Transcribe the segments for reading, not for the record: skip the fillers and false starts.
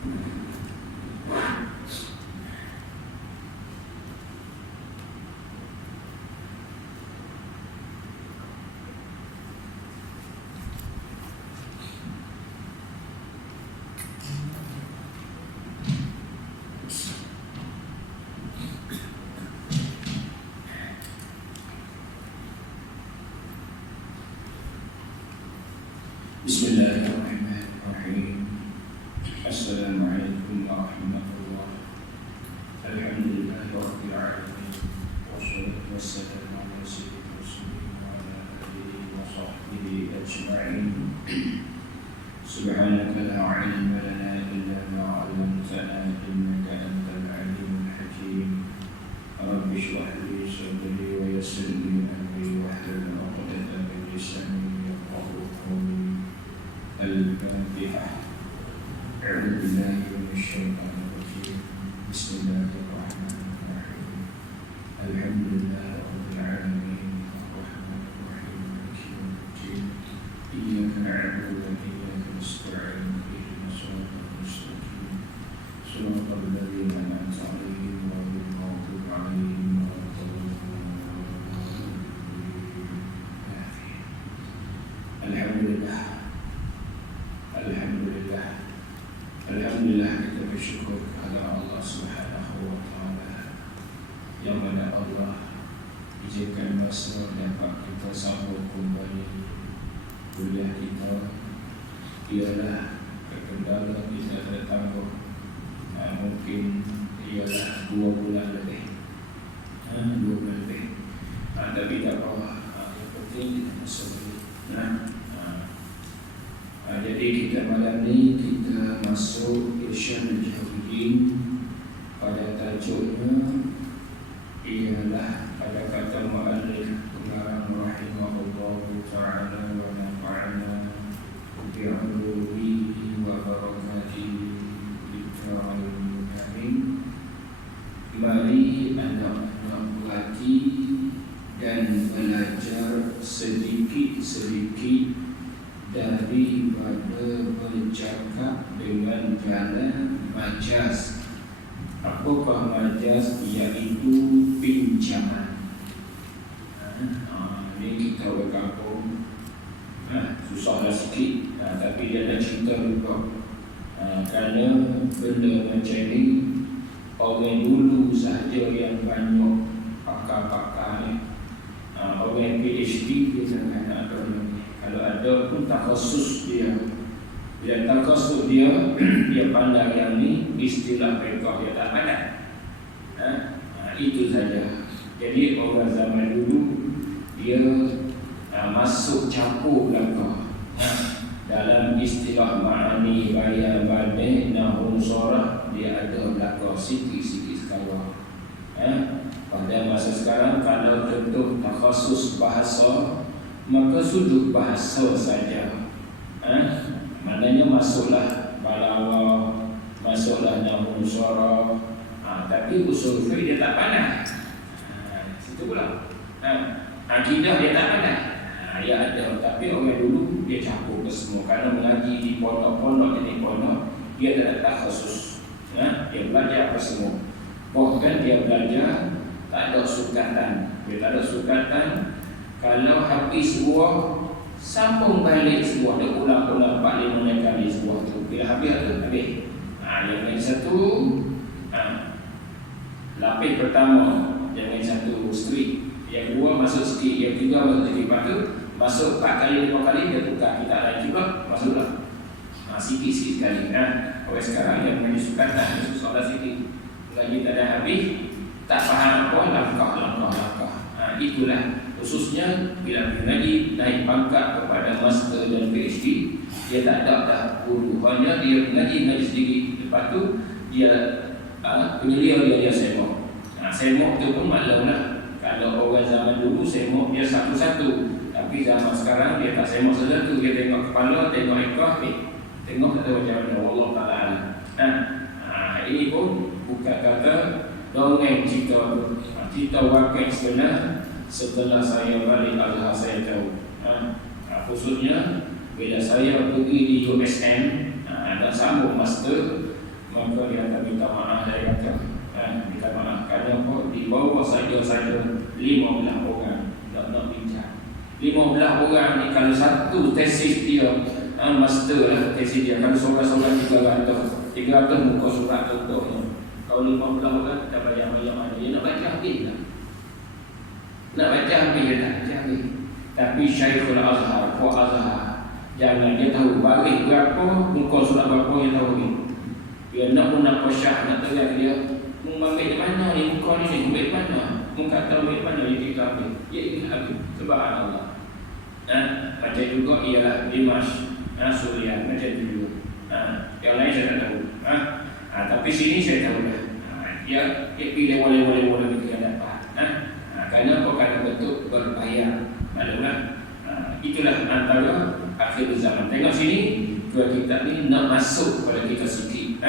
Bismillahirrahmanirrahim. Assalamualaikum warahmatullahi wabarakatuh. Alhamdulillahirabbil alamin. Wassalatu wassalamu ala sayyidil mursalin wa ala alihi wa sahbihi ajma'in. Subhanaka la ilma lana illa ma 'allamtana innaka antal alimul hakim. Rabbi shrah li sadri wa yassir li amri wahlul 'uqdatam min lisani yafqahu qawli. Al-Fatihah. A'udzu billahi minasyaitonir rajim. Bismillahirrahmanirrahim. Alhamdulillahirabbil alamin. Arrahmanir rahim. Maliki yaumiddin. Iyyaka na'budu wa iyyaka nasta'in. Ihdinas siratal mustaqim. Shiratal ladzina an'amta 'alaihim ghairil maghdubi 'alaihim waladdallin. Alhamdulillah. Alhamdulillah kita bersyukur kepada Allah Subhanahu wa taala yang mana Allah izinkan masa dapat kita sambung kembali kuliah kita. Ialah kendala kita tertangguh, mungkin ialah 2 bulan lebih, 2 bulan lebih. Tapi tak apa, yang penting kita masuk dulu. Jadi kita malam ni kita masuk Irsyadul Jahilin. Pada tajuknya ialah pada kata mu'allif pengarang rahimahullahu ta'ala wa nafa'ana bi'ulumihi wa barakatihi bi'ta'alim. Mari anak-anak berhati dan belajar sedikit-sedikit daripada bercakap dengan jalan majaz. Apakah majaz? Iaitu pinjaman. Ini kita berkampung, susahlah sikit, tapi dia nak cerita juga. Kerana benda macam ni orang dulu sahaja yang banyak pakar-pakar ni. Orang yang PhD dia jangan ada ni. Kalau ada pun takhasus dia. Bila takhasus dia, dia pandai yang ni, istilah mereka dia tak pandai. Itu saja. Jadi orang zaman dulu dia masuk campur belaka. Dalam istilah ma'ani, bayan, badai, nahun, sorah, dia ada belaka sikit-sikit sekarang. Pada masa sekarang kalau tentu takhasus bahasa, maka sudut bahasa saja. Maknanya masuklah balaghah, masuklah nahwu syarah, tapi usul fiqh dia tak pandai. Situ pula. Akidah dia tak pandai. Dia ada, tapi orang dulu dia campur ke semua. Kerana mengaji di pondok-pondok jadi pondok, dia tak ada takhasus. Dia belajar apa semua. Bahkan dia belajar tak ada sukatan. Dia tak ada sukatan. Kalau habis sebuah, sambung balik sebuah. Dia ulang-ulang 4-5 kali sebuah tu. Bila habis tu, habis. Yang satu, lapis pertama, jangan satu straight. Yang dua masuk sikit, yang tiga masuk sikit. Lepas tu, masuk 4 kali, 5 kali, dia tukar. Kita lain juga, masuklah sikit-sikit sekali. Orang sekarang yang menjadi sukatan, dia susahlah sikit. Lagi tak ada habis, tak faham apa, langkah. Itulah. Khususnya bila mengaji naik pangkat kepada master dan PhD, dia tak ada dah guru, hanya dia mengaji sedikit. Lepas tu dia penyelia dia semok. Semok tu pun maklumlah. Kalau orang zaman dulu semok dia satu-satu, tapi zaman sekarang dia tak semok satu-satu. Dia tengok kepala, tengok ekor, tengok kata macam mana. Allah Ta'ala. Ini pun bukan kata dongeng cerita wakil sebenar. Setelah saya balik Al-Haq saya tahu. Khususnya bila saya pergi di USM dan sambung master, maka dia akan minta maaf dari kata minta maaf. Kerana apa? Di bawah saja 15 orang nak bincang. 15 orang ni kalau satu tesis dia master lah tesis dia. Kalau seorang-seorang 300 muka surat contohnya. Kalau 15 orang kita bayar mana dia nak baca habis tak? Nak baca habis dia tak baca habis. Tapi Syekhul Azhar, Puan Azhar, jangan dia tahu baris berapa, muka surat berapa dia tahu ni. Dia nak pun nak syah, nak terang dia mengambil mana ni, muka ni ambil mana, muka tahu ambil mana dia kita ambil. Ya ini habis. Subhanallah. Macam juga ialah Dimash, Suriah, macam itu juga. Yang lain saya tak tahu. Tapi sini saya tahu dah. Dia pilih boleh kita dapat. Kerana apa? Kerana bentuk berbayar. Maklumlah. Itulah antara akhir zaman. Tengok sini, dua kitab ni nak masuk kepada kita sikit.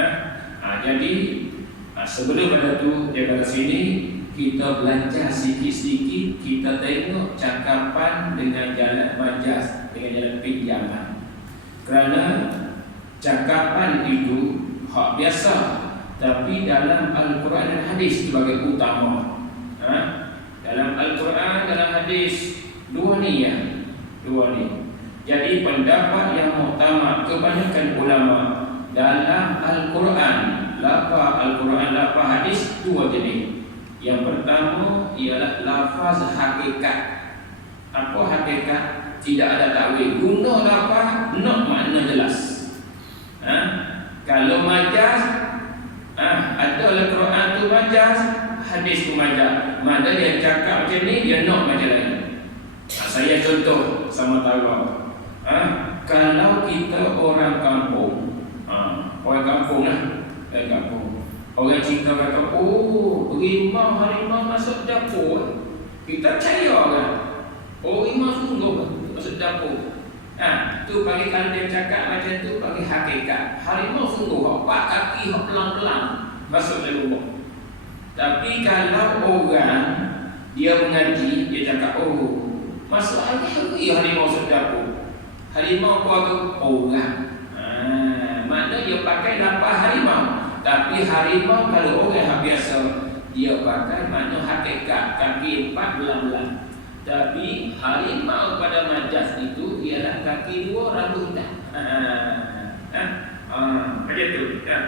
Jadi sebelum pada tu dia kata sini kita belajar sikit-sikit, kita tengok cakapan dengan jalan majaz, dengan jalan pinjaman. Kerana cakapan itu hak biasa, tapi dalam Al-Quran dan hadis sebagai utama. Dalam Al-Quran, dalam hadis, dua ni. Jadi pendapat yang muktamad kebanyakan ulama dalam Al-Quran, lafaz hadis dua jenis. Yang pertama ialah lafaz hakikat. Apa hakikat? Tidak ada takwil. Guna lafaz nak makna jelas. Kalau majaz, ada Al-Quran tu majaz, hadis tu majaz. Mana dia cakap macam ni, dia nak macam lain. Saya contoh sama tahu. Kalau kita orang kampung, orang kampung lah, orang cerita kata, harimau masuk dapur, kita percaya kan? Harimau sungguh masuk dapur. Tu bagi kalau dia cakap macam tu, bagi hakikat. Harimau sungguh, 4 kaki pelan-pelan masuk dalam lubang. Tapi kalau orang dia mengaji, dia cakap, masuk hari harimau masuk dapur. Harimau tu orang. Makna dia pakai lafaz harimau. Tapi harimau kalau orang biasa, dia pakai makna hakikat, kaki 4 belang-belang. Tapi harimau pada majaz itu ialah kaki 2 rambut hitam. Macam tu kan.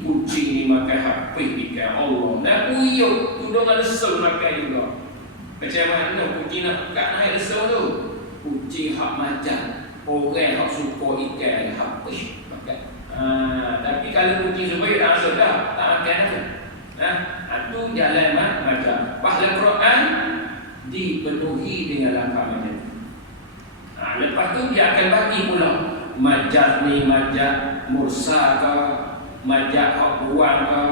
Kucing ni makan HP ikan Allah. Dah buyuk, tudung ada lesung makan juga. Macam mana kucing nak buka naik lesung tu? Kucing hak majaz, orang hak suka ikan HP makan. Tapi kalau kucing sebaik tak masuk dah, tak makan dah. Itu jalan majaz. Bahawa Quran dipenuhi dengan lafaz macam tu. Lepas tu dia akan bagi pula majaz ni, majaz mursal ke, majaz hak buang ke,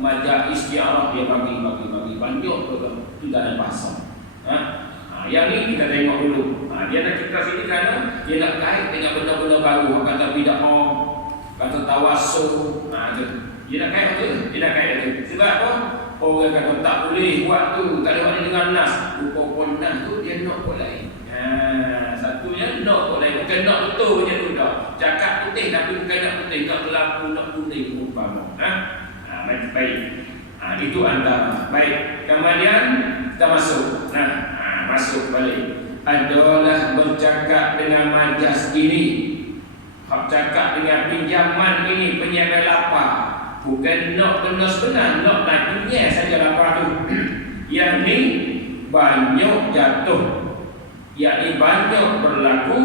majaz istiarah, dia bagi banyak tu. Itu dalam bahasa. Yang ni kita tengok dulu. Dia nak cerita sini kerana dia nak kait dengan benda-benda baru. Kata bid'ah, kata tawasul. Dia nak kait tu. Sebab apa? Orang kata tak boleh buat tu, tak ada makna dengan nas. Rupa-rupa nas tu dia nak buat lain. Satunya nak buat lain. Bukan nak betul macam tu dah. Cakap putih tapi bukan nak putih, nak berlaku, nak kuning umpama. Baik. Itu antara. Baik. Kemudian kita masuk. Masuk balik. Adalah bercakap dengan majaz ini. Hak cakap dengan pinjaman ini, penyampaian lapar. Bukan nak benda sebenar, nak dunia saja lapar tu. Yang ni banyak jatuh, yakni banyak berlaku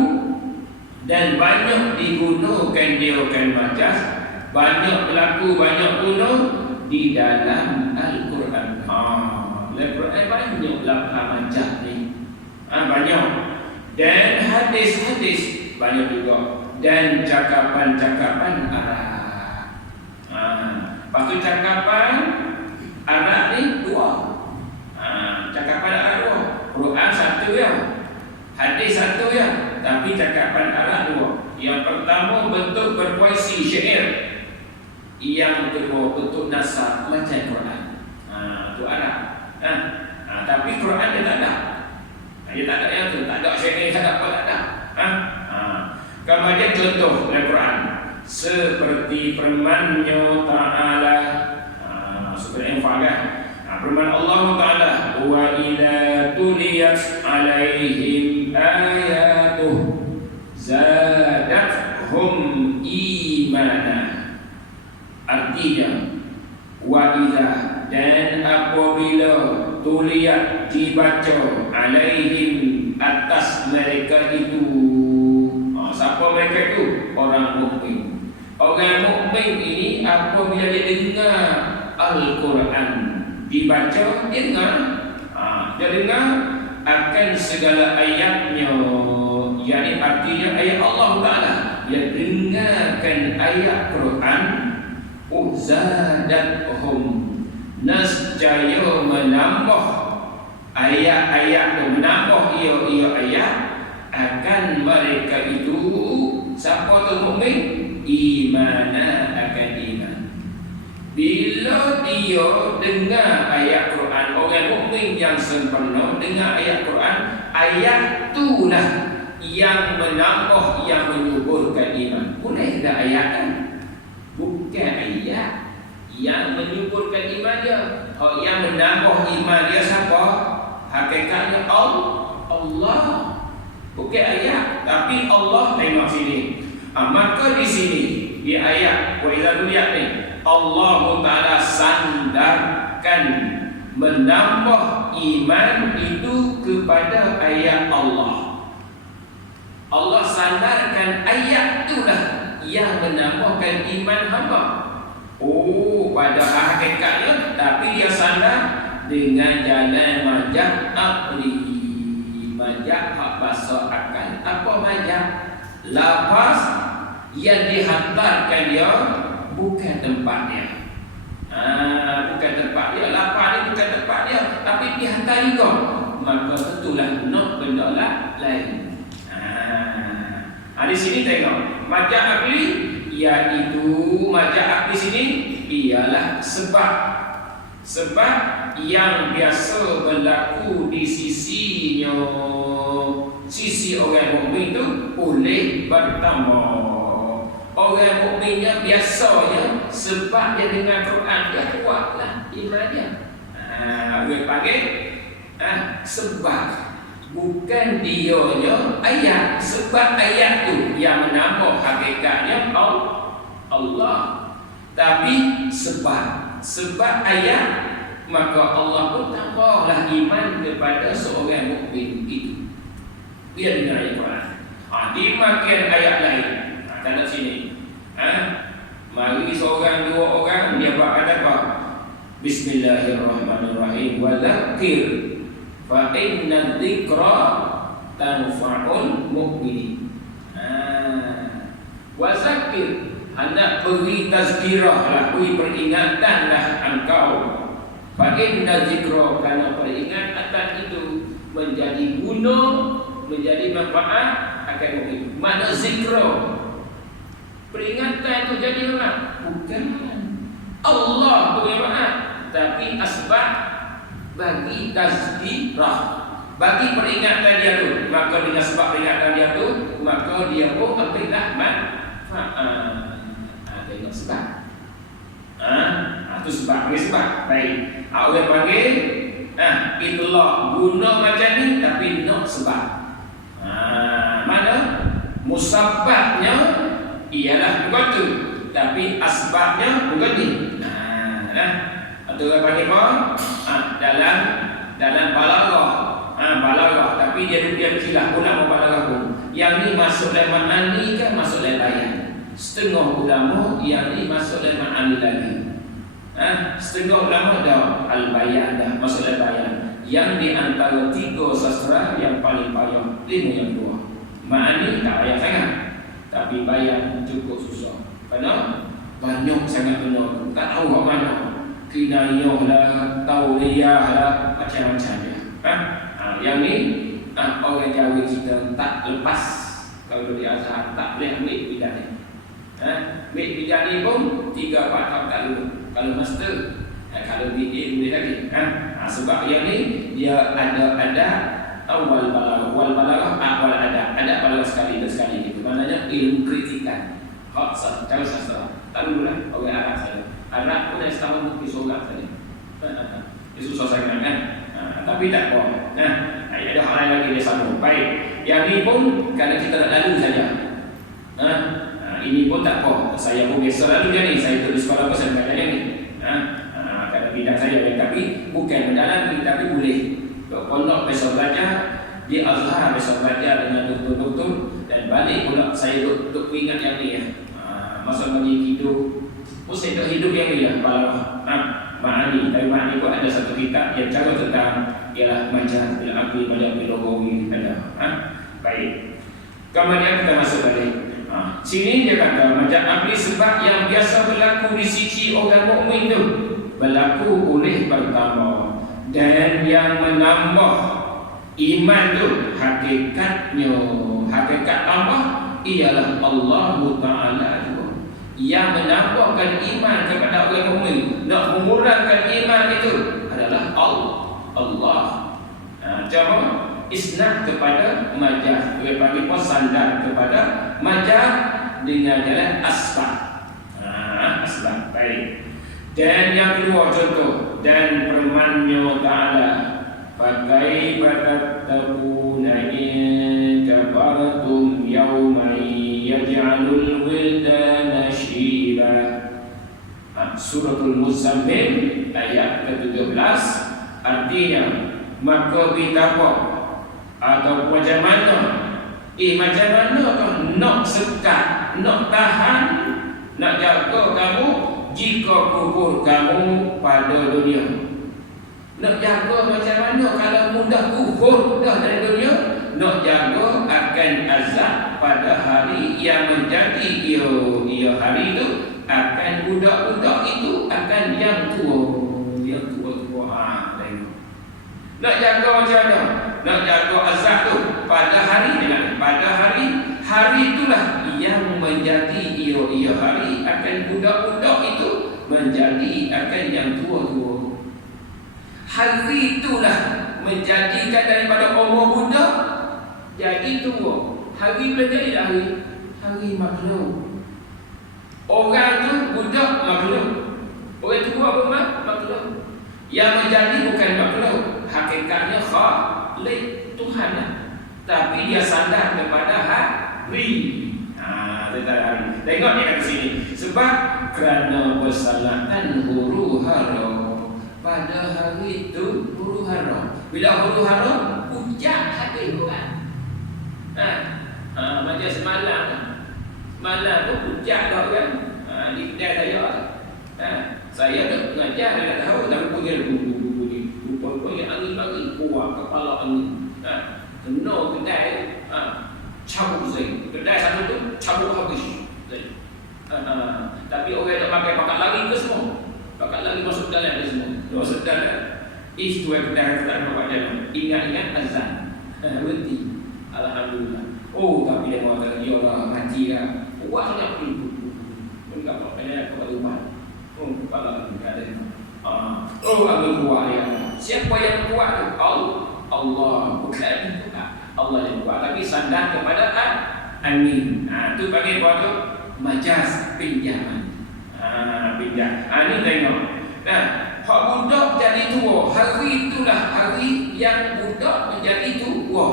dan banyak digunakan dia majaz, banyak berlaku, banyak guna di dalam Al-Quran. Al-Quran banyak lafaz majaz ni. Banyak. Dan hadis-hadis banyak juga. Dan cakapan-cakapan Arab. Lepas tu cakapan Arab ni 2. Cakapan Arab 2. Quran 1 ya. Hadis 1 ya. Tapi cakapan Arab 2. Yang pertama bentuk berpuisi syair. Yang kedua bentuk nasab macam Quran. Itu Arab. Tapi Quran dia tak ada. Dia tak ada yang tu. Tak ada syair, tak ada apa, tak ada. Kemudian contoh dalam Quran. seperti firman-Nya Ta'ala. Surah Al-Anfal kan? Firman Allah Ta'ala, wa idza tuliyat alaihim ayatuh zadathum imana. Artinya, wa idza, dan apabila tuliyat dibaca alaihim atas mereka itu. Siapa mereka itu? Orang mukmin. Orang mukmin ini apabila dia dengar Al-Quran dibaca, dia dengar. Dia dengar akan segala ayatnya, yakni artinya ayat Allah Ta'ala. Dia dengarkan ayat Quran, uzadathum, nescaya menambah ayat-ayat, menambah ia ayat akan mereka itu. Siapa tu mukmin? Imana, akan iman. Bila dia dengar ayat Quran, orang mukmin yang sempurna dengar ayat Quran, ayat itulah yang menambah, yang menyuburkan iman. Boleh tak ayat kan? Bukan ayat yang menyuburkan iman dia. Yang menambah iman dia siapa? Hakikatnya Allah. Bukan ayat, tapi Allah. Tengok sini. Maka di sini di ayat wa idza tuliyat ni, Allah Ta'ala sandarkan menambah iman itu kepada ayat Allah. Allah sandarkan ayat itulah yang menambahkan iman hamba. Pada hakikatnya, tapi dia sandar dengan jalan majak akli, majak hak bahasa akal. Apa majak? Lafaz yang dihantarkan dia bukan tempatnya. Bukan tempat dia. Lafaz ni bukan tempat dia, tapi dihantar juga. Maka tentulah nak benda lain. Di sini tengok majak akli, iaitu majak akli sini ialah sebab yang biasa berlaku di sisi orang mukmin itu boleh bertambah. Orang mukminnya biasanya sebab dia dengar Quran, dia kuatlah iman dia. Dia panggil sebab, bukan dianya ayat. Sebab ayat tu yang menambah hakikatnya Allah, tapi sebab ayat, maka Allah pun tambahlah iman kepada seorang mukmin itu. Dia dengar ayat Quran. Dimakan ayat lain. Tanda sini. Mari seorang dua orang dia buat kata apa? Bismillahirrahmanirrahim. Wa dzakir fa inna dzikra tanfa'ul mu'minin. Wa dzakir, hendak beri tazkirah lah, beri peringatanlah engkau. Fa inna dzikra, karena peringatan itu menjadi guna, menjadi manfaat akan mukmin. Mana zikra? Peringatan itu jadi apa? Bukan Allah beri manfaat, tapi asbab bagi tazkirah, bagi peringatan dia tu. Maka dengan sebab peringatan dia tu, maka dia pun ambillah manfaat. Tengok sebab. Itu sebab. Bagi sebab. Baik. Orang panggil itulah guna macam ni, tapi nak sebab. Mana musababnya ialah begitu, tapi asbabnya bukan ni. Atau orang panggil apa? Dalam balaghah, tapi dia bersilah ulama balaghah pun. Yang ni masuk dalam ma'ani kan, masuk dalam bayan. Setengah ulama yang ni masuk dalam ma'ani lagi. Setengah ulama dah al-bayan, dah masuk dalam bayan. Yang di antara tiga sastra yang paling payah, ilmu yang dua. Ma'ani tak payah sangat, tapi bayan cukup susah. Kerana banyak sangat benda, tak tahu kat mana. Kinayah lah, tauriyah lah, macam-macam dia. Yang ni orang Jawa kita tak lepas. Kalau di Azhar tak boleh ambil bidang ni. Ambil bidang ni pun 3-4 tahun tak lulus. Kalau master, kalau BA boleh lagi. Sebab yang ni dia ada awal balaghah, awal ada balaghah sekali dan sekali gitu. Maknanya ilmu kritikan. Hak cara sastra. Tak dululah orang Arab saja. Arab pun dah setahun pergi solat saja. Dia susah sangat kan. Tapi tak apa. Ada hal lain lagi dia sambung. Baik. Yang ini pun kerana kita nak lalu saja. Ini pun tak apa. Saya pun biasa lalu je ni. Saya pergi sekolah pun saya belajar ni. Kerana bidang saya. Tapi bukan mendalami. Tapi boleh. Pondok besok belajar. Di Azhar besok belajar dengan doktor-doktor. Dan balik pula saya untuk ingat yang ni ya. Masa bagi hidup. Mesti untuk hidup yang ni ya. Kalau Ma'ani. Tapi Ma'ani pun ada satu kitab yang cara tentang ialah majaz bil aqli majaz bil lughawi ada. Baik. Kemudian kita masuk balik. Sini dia kata majaz aqli sebab yang biasa berlaku di sisi orang mukmin tu berlaku oleh pertama dan yang menambah iman tu hakikatnya hakikat tambah ialah Allah Taala juga yang menambahkan iman kepada orang mukmin. Nak mengurangkan iman itu adalah Allah. Coba isnad kepada majaz. Kita bagi sandar kepada majaz dengan jalan asbab. Asbab. Baik. Dan yang kedua contoh dan firman-Nya Ta'ala, "Fakaifa tattaquna in kafartum yawman yaj'alul wildana shiba." Suratul Muzammil ayat ke-17 artinya maka betapa atau macam mana macam mana kau nak sekat nak tahan nak jaga kamu jika kufur kamu pada dunia. Nak jaga macam mana kalau mudah kufur dah dari dunia. Nak jaga akan azab pada hari yang menjadi ia hari itu akan budak-budak itu akan yang tua. Nak jaga macam mana? Nak jaga azab tu pada hari itulah yang menjadi ia hari akan budak-budak itu menjadi akan yang tua-tua. Hari itulah menjadikan daripada umur budak jadi tua. Hari boleh jadi hari makhluk. Orang tu budak makhluk. Orang tua pun makhluk. Yang menjadi bukan makhluk. Hakikatnya Khalik Tuhan lah. Tapi dia sandar kepada hari. Tengok dia kat sini. Sebab kerana bersalatan huru hara pada hari itu huru hara. Bila huru hara puncak hati Tuhan. Macam semalam tu puncak dah kan. Di kedai saya tu mengajar dia tak tahu tapi bunyi rupanya angin bagi kuat kepala angin. Kena kedai cabut zing. Kedai satu tu cabut habis. Tapi orang tak pakai pakat lari ke semua. Pakat lari masuk dalam dia semua. Masuk dalam. Itu yang kedai tak nampak jalan. Ingat-ingat azan. Berhenti. Alhamdulillah. Tapi dia kata ya Allah mati lah. Kuat sangat pun. Enggak apa-apa dia kuat rumah. Kepala ada. Angin kuat dia. Siapa yang kuat tu? Allah bukan Allah yang kuat tapi sandar kepada angin. Tu bagi apa tu? Majaz pinjaman. Pinjam. Ini tengok. Hak budak jadi tua. Hari itulah hari yang budak menjadi tua.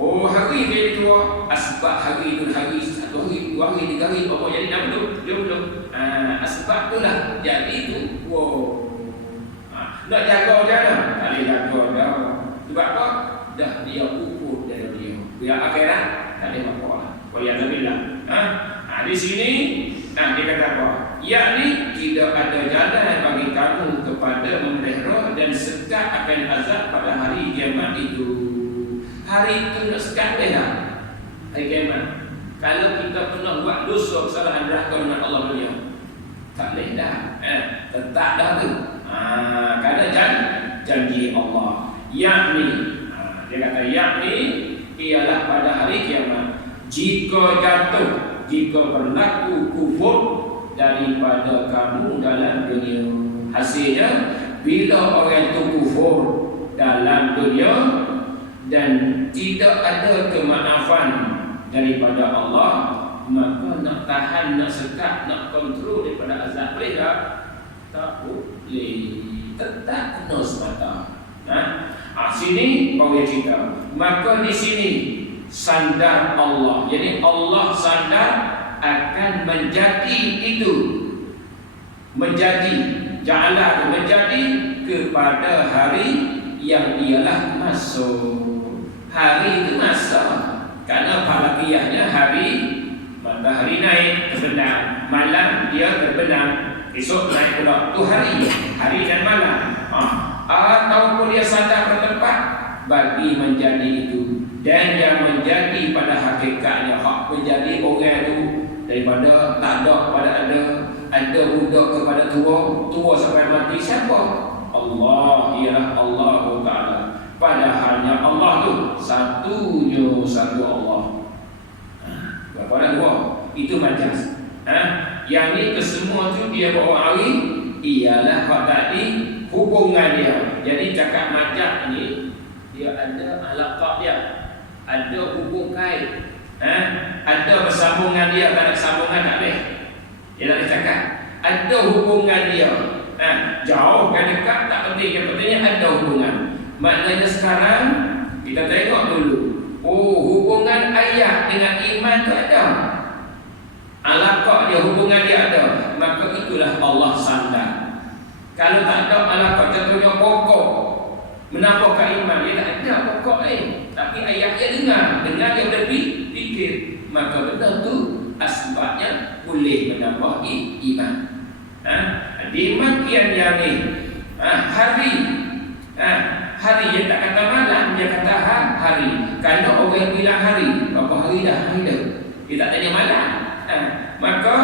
Hari jadi tua. Asbab hari itu hari 1 hari 2 hari 3 hari apa jadi dah belum. Asbab itulah jadi tua. Nak jaga dia dah. Tak boleh jaga dah. Sebab apa? Dah dia ukur dari dia. Biar akhirat tak ada apa-apa lah. Waliyahzubillah. Di sini dia kata apa? Yakni tidak ada jalan bagi kamu kepada memelihara dan sekat akan azab pada hari kiamat itu. Hari itu nak sekat boleh tak? Hari kiamat. Kalau kita pernah buat dosa kesalahan derhaka dengan Allah dunia, tak boleh dah. Tetap dah tu. Kerana janji Allah. Yakni dia kata yakni ialah pada hari kiamat jika berlaku kufur daripada kamu dalam dunia. Hasilnya bila orang itu kufur dalam dunia dan tidak ada kemaafan daripada Allah, maka nak tahan, nak sekat, nak kontrol daripada azab. Boleh tak? Tak boleh. Tetap kena semata. Sini bagi kita. Maka di sini sandar Allah. Jadi Allah sandar akan menjadi itu. Menjadi, ja'ala menjadi kepada hari yang ialah masuk. Hari itu masuk. Karena falakiyahnya hari, matahari naik terbenam, malam dia terbenam, esok naik pula. Itu hari dan malam. Ataupun dia sadar bertempat bagi menjadi itu. Dan yang menjadi pada hakikatnya, hak menjadi orang itu daripada tak ada kepada ada budak kepada tua sampai mati. Siapa? Allah, ialah Allah Ta'ala. Padahalnya Allah tu satu Allah. Berapa ada dua? Itu majas. Yang ni kesemua tu dia bawa hari ialah hak tadi hubungan dia. Jadi cakap majak ni dia ada alaqah dia, ada hubung kait, ada bersambungan dia. Tak ada sambungan tak boleh. Dia nak cakap ada hubungan dia. Jauh kan dekat tak penting, yang pentingnya ada hubungan. Maknanya sekarang kita tengok dulu. Hubungan ayat dengan iman tu ada. Alaqah dia, hubungan dia ada. Maka itulah Allah sandar. Kalau tak ada alaqah, contohnya pokok menambahkan iman, dia tak ada pokok tapi ayat dia dengar dia boleh fikir. Maka benda tu asbabnya boleh menambah iman. Demikian yang ni hari yang tak kata malam, dia kata hari. Kalau orang bilang hari, berapa hari dah hari dah, dia tak tanya malam. Maka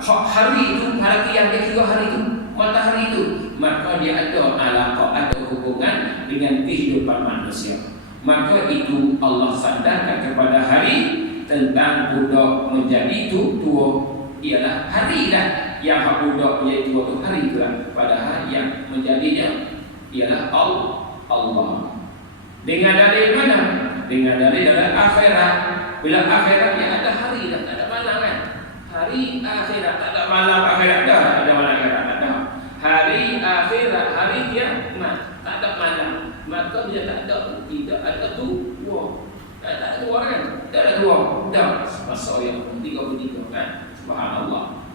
hari itu, hari yang dia kira hari itu, matahari itu, maka dia ada alaqah, ada hubungan dengan kehidupan manusia. Maka itu Allah sandarkan kepada hari tentang budak menjadi tua ialah hari dah. Yang hak budak menjadi tua tu hari itulah. Padahal yang menjadinya ialah Allah. Dengan dalil mana? Dengan dalil dalam akhirat. Bila akhirat dia ada hari dah, tak ada malam kan? Hari akhirat tak ada malam, akhirat dah ada malam, akhirat tak ada. Hari akhirat, hari kiamat tak ada malam. Maka dia tak ada tua. Tak ada tua kan? Tak ada tua. Dah masa yang 33 kan? Subhanallah.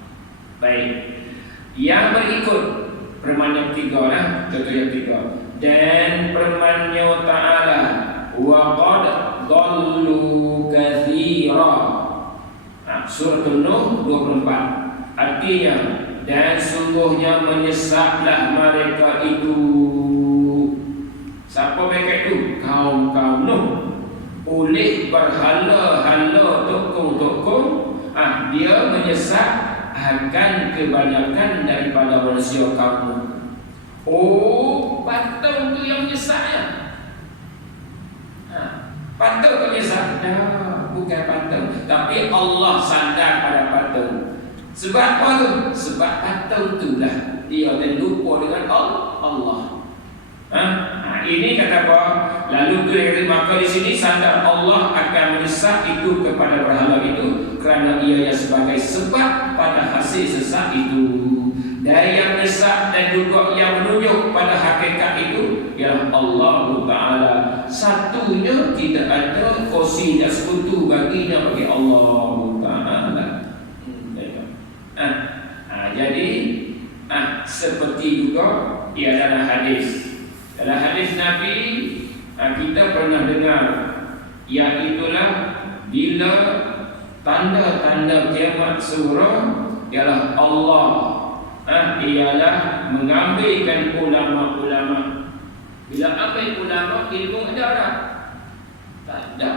Baik. Yang berikut firman yang ketiga lah, contoh yang ketiga. Dan firman-Nya Ta'ala, wa qad dhallu katsira. Surah An-Nuh 24. Artinya, dan sungguhnya menyesatlah mereka itu. Siapa mereka itu? Kaum-kaum Nuh. Oleh berhala-hala tokong-tokong, dia menyesat akan kebanyakan daripada manusia kaum. Patung tu yang menyesatnya. Patung tu menyesat. Bukan patung, tapi Allah sandar pada patung. Sebab apa tu? Sebab patung itulah dia terlupa dengan Allah. Ini kata apa? Lalu dia kata, maka di sini sandar Allah akan menyesat itu kepada berhala itu, kerana ia yang sebagai sebab pada hasil sesat itu. Dan yang menyesat dan juga yang menunjuk pada hakikat itu ialah Allah Ta'ala. Satunya tidak ada kongsi dan sekutu baginya, bagi Allah Ta'ala. Jadi seperti juga ia adalah hadis. Dalam hadis Nabi kita pernah dengar, iaitulah bila tanda-tanda kiamat surah ialah Allah ialah mengambilkan ulama-ulama. Bila ambil ulama, ilmu ada tak? Tak ada.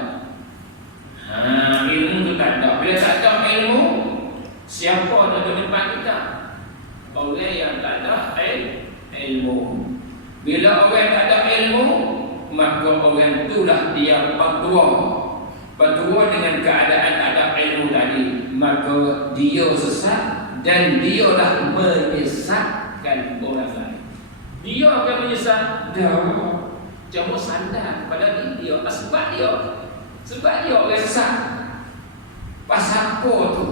Ilmu tu tak ada. Bila tak ada ilmu, siapa nak ada depan kita? Orang yang tak ada ilmu. Bila orang tak ada ilmu, maka orang itulah dia bertua dengan keadaan tak ada ilmu tadi. Maka dia sesat dan dialah menyesatkan orang lain. Dia akan menyesat cuma sandar pada dia. Sebab dia orang sesat. Pasal apa tu?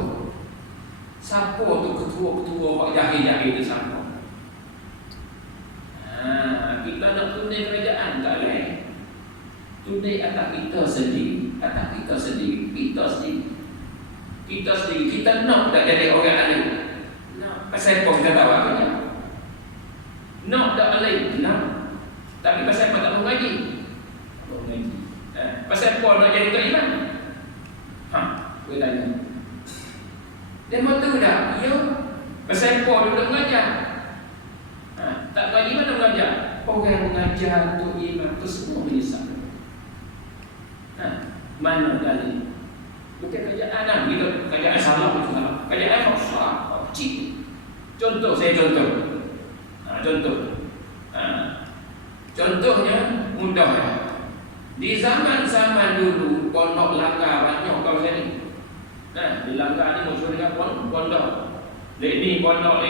Siapa tu ketua-ketua hak jahil-jahil tu siapa? Kita nak tunai kerajaan tak boleh. Tunai atas kita sendiri, kita sendiri. Kita nak tak jadi orang alim. Nak. Pasal apa kita tahu apa? Nak tak alim, nak. Tapi pasal apa tak mau ngaji? Mau ngaji. Pasal apa nak jadi tok imam? Boleh tanya. Dia mau tahu dah? Ya. Pasal apa dia nak mengajar? Tak ngaji mana mengajar? Orang mengajar tok imam tu semua menyesal. Mana dalil? Bukan kerajaan gitu, kerajaan salah itu salah. Kerajaan maksud cik. Contoh. Contohnya mudah ya. Di zaman dulu pondok langgar banyak kau sini. Di langgar ni muncul dengan pondok. Ini pondok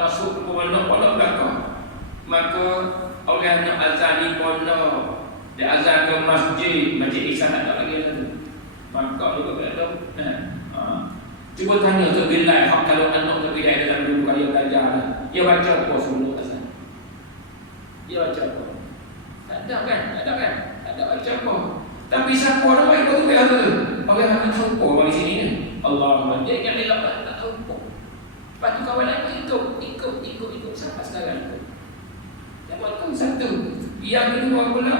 masuk ke pondok belakang. Maka orang nak azan di pondok, dia azan ke masjid Islam tak lagi ada. Maka juga berada. Cuba tanya Tok Bilal, kalau anak Tok Bilal dalam dulu kaya belajar, dia baca apa sebelum azan? Dia baca apa? Tak ada kan? Tak ada baca apa. Tapi siapa orang baik tu dia tu? Orang yang tahu apa bagi sini ni? Allah, dia yang elok tak tahu apa. Lepas tu kawan aku ikut sampai sekarang ikut. Yang potong satu. Yang kedua pula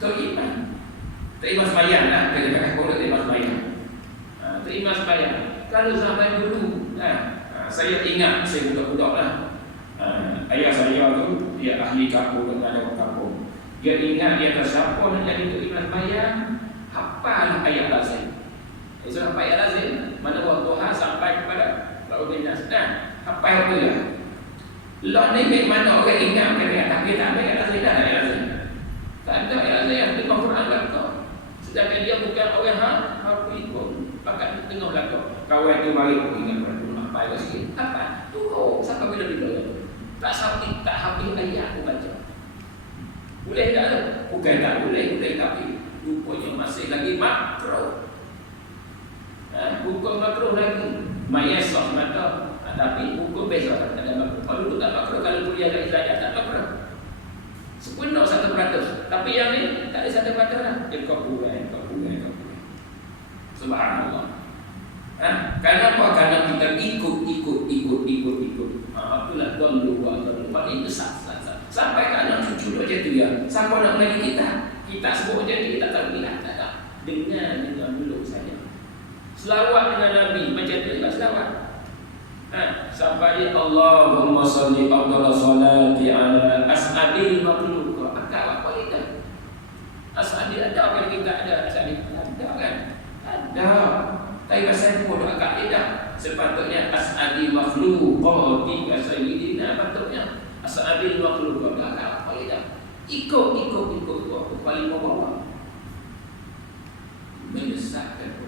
Tok Imam. Tok Imam sembahyang lah. Kita kata korek Tok Imam sembahyang. Tok Imam sembahyang. Kalau zaman dulu, saya ingat, saya budak-budak lah. Ayah saya tu, dia ahli kampung dengan ada kampung. Dia ingat dia kata siapa nak jadi Tok Imam sembahyang, hafal ayat lazim. So hafal ayat lazim, mana waktu Tuhan sampai kepada Lalu Binas. Hafal tu ya. Lalu ni mana orang ingat kata tapi tak ada ayat lazim, tak ada ayat lazim. Tak ada ayat lazim, tengok Quran belakang. Sedangkan dia bukan orang harus ikut. Pakat tengok belakang. Kawan tu mari ingat Quran apa ayat sikit. Apa? Tunggu sampai bila-bila. Tak habis ayat aku baca. Boleh tak? Bukan tak boleh tapi rupanya masih lagi makro. Hukum makro lagi. Mayasah mata. Tapi hukum besar ada makro. Kalau dulu tak makro, kalau kuliah kat Israel tak makro. Sepenuh 100%. Tapi yang ni tak ada 100% lah. Dia kau kurang. Subhanallah. Kenapa? Karena kita ikut. Itulah dulu. Itu sah. Sampai ke anak cucu dia tu ya. Siapa nak mengaji kita sebut je kita tak tahu bila tak ada. Dengan dulu saja. Selawat dengan Nabi macam tu juga selawat. Sampai Allahumma salli afdal salati ala as'adil makhluq. Akak apa kita? As'adil ada kan kita ada as'adil? Ada kan? Ada. Tapi pasal pun akak tidak. Sepatutnya as'adil makhluq qati sayyidina patutnya. As'adil makhluq akak apa kita? Ikut waktu paling bawah. Menyesatkan.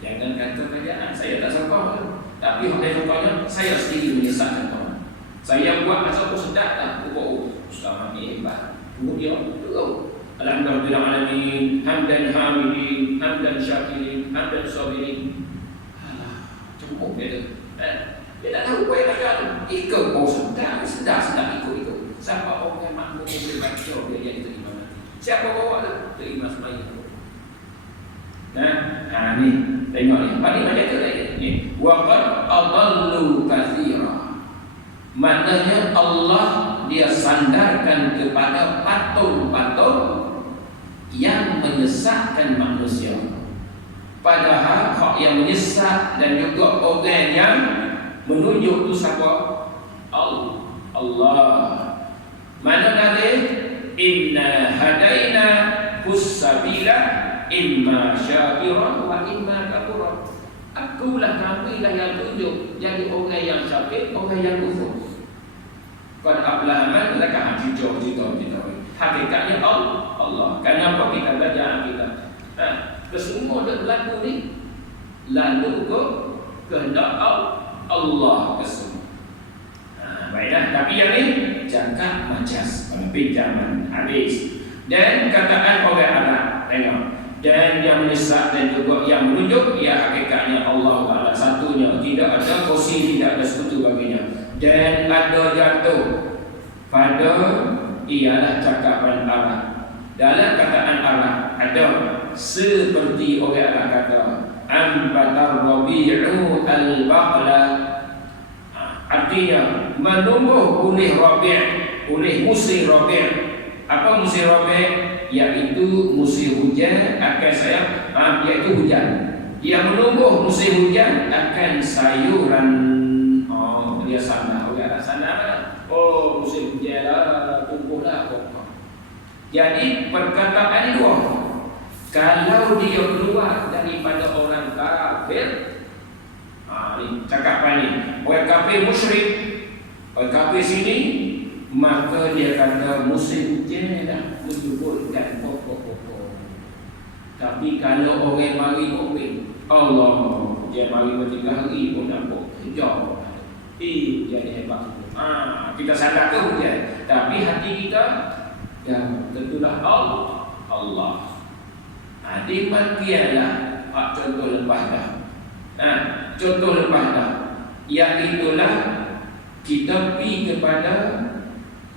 Jangan kata kerajaan saya tak sokong. Tapi hak sokongnya saya sendiri menyesatkan kawan. Saya buat macam aku sedap tak? Ustaz ni hebat. Kemudian alhamdulillah alamin, hamdan hamidin, hamdan syakirin, hamdan sabirin. Cukup dia tu. Dia tak tahu apa yang ada tu. Ikut sedap ikut. Siapa orang yang makmum boleh baca dia jadi imam nanti. Siapa bawa tu? Tu imam sembahyang. Ni tengok ni. Balik macam tu lagi. Ni wa qad adallu katsira. Maknanya Allah dia sandarkan kepada patung-patung yang menyesatkan manusia. Padahal hak yang menyesat dan juga orang yang menunjuk tu siapa? Allah. Mana tadi? Inna hadaina hus-sabila imma syakiran wa imma kafuran. Akulah kamilah yang tunjuk jadi orang yang syakir, orang yang kufur. Qad aflaha man zakah hijau. Hakikatnya Allah. Kenapa kita belajar kita? Kesemua dah berlaku ni lalu ke kehendak Allah kesemua. Baiklah, tapi yang ni cakap majas pada pinjaman habis. Dan kataan orang Arab, tengok dan yang menyesat dan juga yang menunjuk, ya hakikatnya Allah Ta'ala satunya, tidak ada kursi, tidak ada sekutu baginya. Dan ada jatuh pada ialah cakapan Arab. Dalam kataan Arab ada seperti orang Arab kata ambatar rabi'u al-baqla, artinya menumbuh oleh rabi', oleh musim rabi'. Apa musim rabi'? Iaitu musim hujan akan iaitu hujan. Dia menumbuh musim hujan akan sayuran. Oh, dia sana, orang sana. Oh, musim hujan lah, tumbuhlah pokok. Jadi perkataan dua. Kalau dia keluar daripada orang kafir, ni cakapan ni, orang kafir musyrik, orang kafir sini, maka dia kata musim hujan dah menyuburkan pokok-pokok. Tapi kalau orang mari mukmin, Allah, dia mari bertiga hari pun nampak hijau. Jadi hebat. Kita sadar ke hujan, tapi hati kita ya tentulah Allah. Demikianlah contoh lepas dah. Contoh lepas dah, iaitulah kita pergi kepada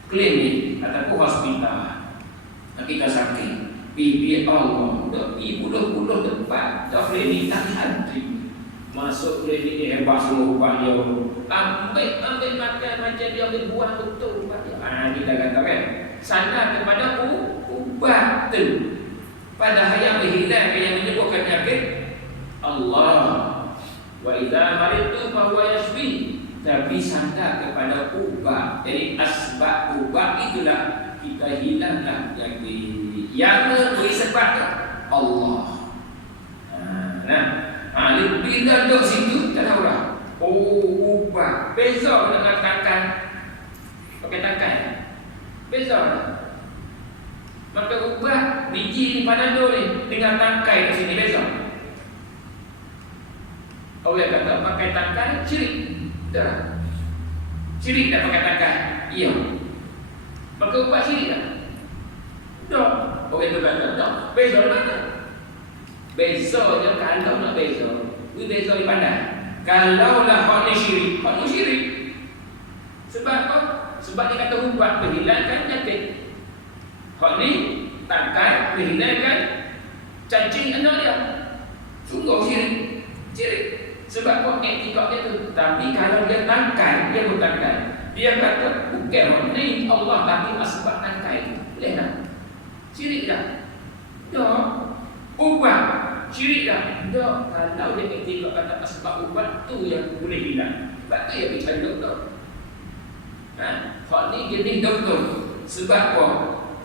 klinik ataupun hospital. Kita sakit, pergi Allah, pergi puluh-puluh tempat, dah klinik tak hati. Masuk klinik dia hebat semua ubat dia. Ambil makan macam dia ambil buah betul ubat dia. Kita kata kan, sana kepada ubat tu. Padahal yang berhilang, yang menyebabkan penyakit Allah. Wa idza maridtu fa huwa yashfi. Tapi sandar kepada ubat. Jadi asbab ubat itulah kita hilanglah yang beri sebab Allah. Bila duduk situ tak tahu lah. Oh, ubat beza dengan tangkai. Pakai tangkai beza lah. Maka ubat biji ni panado ni dengan tangkai kat sini beza. Orang kata pakai tangkai syirik. Dah. Syirik tak pakai tangkai. Iya. Maka ubat syirik tak? Tak. Orang tu kata tak. Beza di mana? Beza je kalau nak beza. Beza di pandai. Kalau lah hak ni syirik, hak ni syirik. Sebab apa? Sebab dia kata ubat menghilangkan penyakit. Hak ni tangkai menghilangkan cacing anak dia. Sungguh syirik. Syirik. Sebab buat etika dia tu. Tapi kalau dia tangkai, dia bertangkai. Dia kata bukan hak ni Allah, tapi sebab tangkai tu. Boleh tak? Syirik tak? Tak. Ubat syirik tak? Tak. Kalau dia etika kata sebab ubat tu yang boleh hilang. Sebab tu yang bicara doktor. Hak ni jenis doktor. Sebab apa?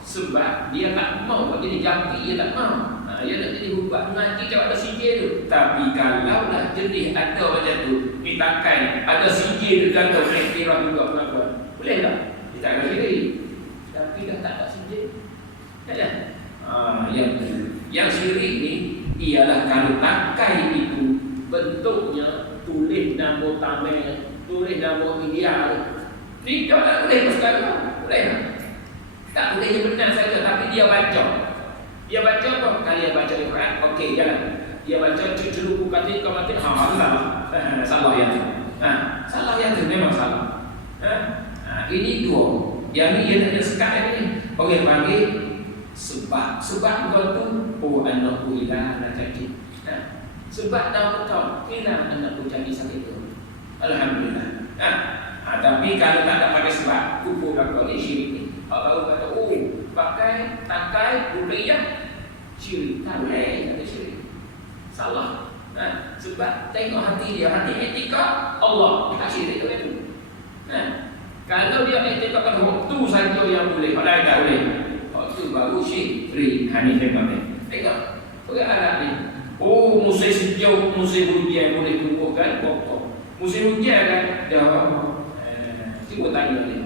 Sebab dia tak mau jadi jampi, dia tak mau. Dia nak jadi ubat mengaji macam ada sijil tu. Tapi kalau lah jenis ada macam tu, ditangkai, ada sijil tergantung iktiraf juga pengakuan. Boleh tak? Dia tak akan syirik. Tapi dah tak ada sijil. Tak ada. Yang syirik ni ialah kalau tangkai itu bentuknya tulis nama tamil, tulis nama ideal. Ni kau tak boleh bersekarang. Boleh tak? Tak bolehnya benar saja, tapi dia baca. Dia baca apa? Kalau dia baca Al-Quran, okey, jalan. Dia baca celuku katil kau mati, salah. Salah yang tu. Salah yang tu memang salah. Ini dua. Yang ni dia nak sekat ni. Orang panggil sebab. Sebab kau tu, oh anakku hilang nak jadi. Sebab dah betul, hilang anakku jadi sakit tu. Alhamdulillah. Tapi kalau tak ada pakai sebab, kubur kau ni syirik ni. Baru kata, oh, pakai tangkai ruqyah syirik. Tak boleh kata syirik. Salah. Sebab tengok hati dia, hati etika Allah, tak syirik tu. Kalau dia etika kata waktu saja yang boleh, kalau tak boleh, waktu baru syirik. Ini tengok ni. Tengok. Orang Arab ni. Oh, musim sejuk, musim hujan boleh tumbuhkan pokok. Musim hujan kan, jawab. Cuba tanya dia.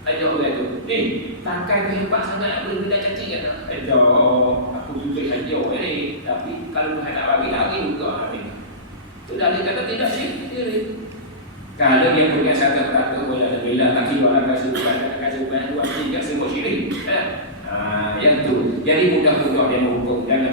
Tanya orang tu. Ni, tangkai tu hebat sangat, boleh benda cacing kan? Aku tutup saja ni. Tapi kalau tak bagi lagi juga. Itu dah dia kata tidak sih. Kalau dia punya satu kata, bila tak kira lah kasih ubat, buat syirik. Yang tu. Jadi mudah-mudah dia mengukur. Jangan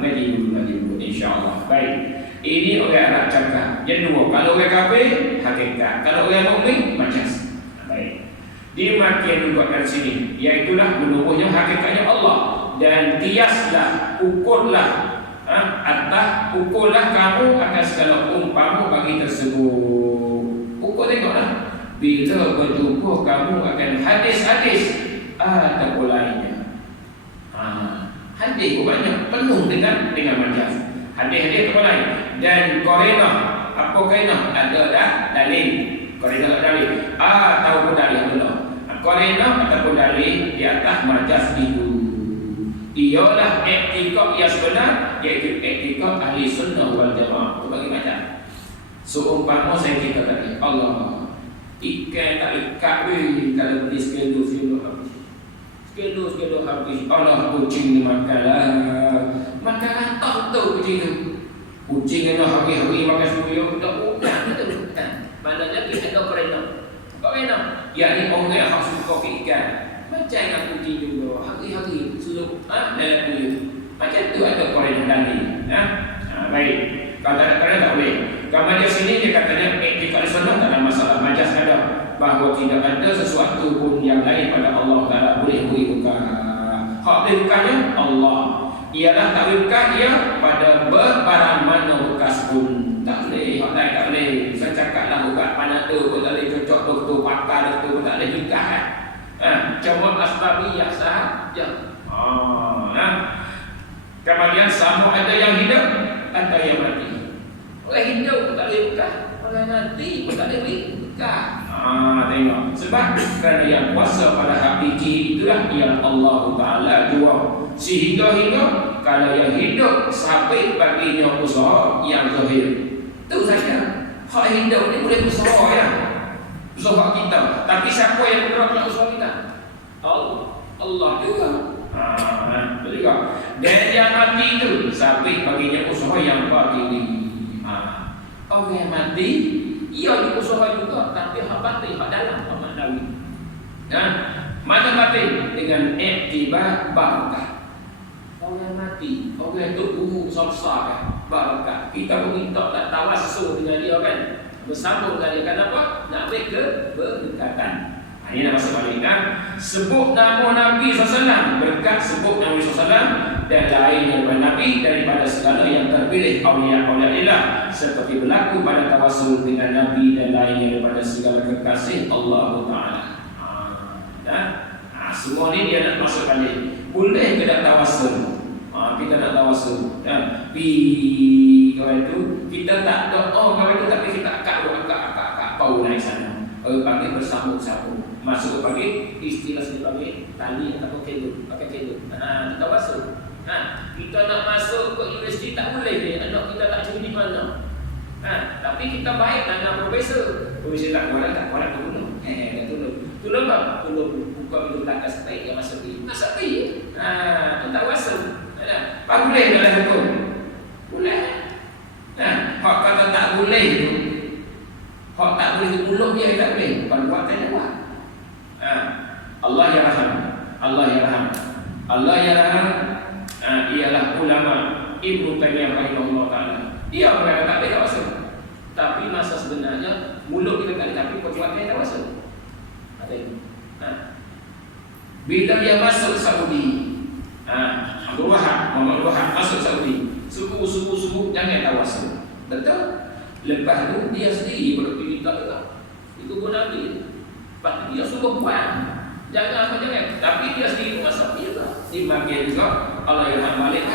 mengaji dulu insya-Allah. Baik. Ini orang Arab cakap. Yang dua, kalau orang kafir hakikat, kalau orang mukmin majas. Baik. Dia makin juga dari sini, iaitulah menubuhnya hakikatnya Allah dan kiaslah, ukurlah ukurlah kamu akan segala umpama bagi tersebut. Ukur tengoklah. Bila berjumpa kamu akan hadis-hadis atau lainnya. Hadis banyak penuh dengan majaz. Hadis-hadis atau lain. Dan qarinah, apa qarinah? Ada dah dalil. Qarinah dalil. Ataupun dalil Allah. Qarinah ataupun dalil di atas majaz itu. Ialah etika yang sebenar, iaitu etika ahli sunnah wal jamaah. Itu bagi macam seumpama saya kita tadi, Allah ikan tak lekat kalau beli sekilo habis. Sekilo habis. Allah kucing makanlah. Makan tak tu kucing tu. Kucing kena hari-hari makan semua dah udah betul. Maknanya kita ada Qarinah. Qarinah yakni orang yang suka ikan. Macam yang kucing juga hari-hari suruh dalam kulit. Macam tu ada Qarinah dalil. Baik. Kata tak boleh. Kemudian sini dia katanya etika sunnah tak ada masalah. Majaz ada bahawa tidak ada sesuatu pun yang lain pada Allah Taala boleh beri buka. Hak berkahnya Allah. Ialah tak berkah dia pada barang mana bekas pun tak boleh. Hak lain tak boleh. Saya cakaplah buka panada pun tak boleh cocok doktor pakar doktor pun tak boleh nikah kan. Cuma asbabiyah sahaja. Kemudian sama ada yang hidup, ada yang mati. Orang hidup pun tak boleh buka, orang mati pun tak boleh buka. Tengok. Sebab kerana yang kuasa pada hakiki itulah yang Allah Ta'ala jua. Sehingga kalau yang hidup sampai baginya usaha yang zahir. Itu saja. Hak hidup ni boleh usaha ya. Usaha kita. Tapi siapa yang bergerak usaha kita? Allah juga. Betul juga. Dan yang mati itu sampai baginya usaha yang batini. Orang yang mati ia usaha juga, tapi hak batin, hak dalam, hak maknawi. Mana batin dengan iktibar barakah. Orang mati, orang itu guru besar kan, barakah. Kita meminta tak tawassul dengan dia kan, bersambung dengan dia. Kenapa? Nak ke berdekatan. Ini nama sebaliknya sebut nama Nabi SAW, berkat sebut Nabi SAW dan lain daripada Nabi daripada segala yang terpilih awliya-awliya seperti berlaku pada tawasul dengan Nabi dan lain daripada segala kekasih Allah Ta'ala. Semua ni dia nak masuk balik. Boleh ke tak tawasul? Kita nak tawasul. Kalau itu kita tak doa kalau itu, tapi kita akak bau naik sana. Panggil bersambung-sambung. Masuk pagi istilah sebagai tali atau kelu, pakai kelu. Kita masuk. Kita nak masuk ke universiti tak boleh deh. Anak kita tak curi di mana. Tapi kita baik anak profesor. Profesor tak kuat tolong. Tolong apa? Tolong buka pintu belakang supaya dia masuk di. Masuk di. Kita masuk. Pak boleh dalam hukum. Boleh. Hak kata tak boleh tu. Hak tak boleh mulut dia tak boleh. Perbuatan buat. Allah ya rahman. Allah ya rahman. Ialah ulama Ibnu Taimiyah rahimahullah taala. Dia berkata tak boleh tawassul. Tapi masa sebenarnya mulut kita tak, tapi perbuatan tawassul. Bila dia masuk Saudi, Muhammad Wahab masuk Saudi, suku jangan tawassul. Betul? Lepas tu dia sendiri berpikir tak. Itu pun Nabi. Lepas dia suruh buat. Jangan. Tapi dia sendiri masuk juga. Dipanggil juga Allah yang balik